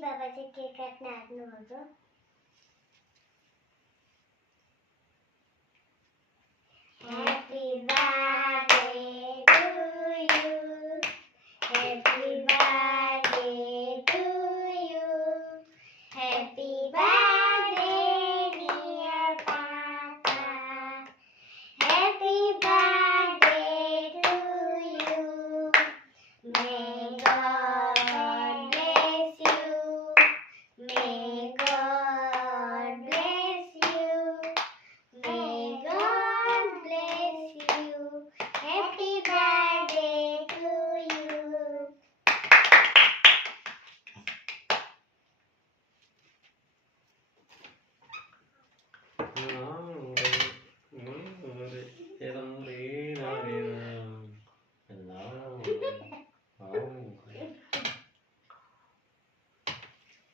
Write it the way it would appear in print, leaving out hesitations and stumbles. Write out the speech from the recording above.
बाबाचे cake काटणार नव्हतं. Happy birthday to you. Happy birthday to you. Happy birthday dear Papa. Happy birthday to you. May God bless you. May God bless you. May God bless you. Happy birthday to you. ആ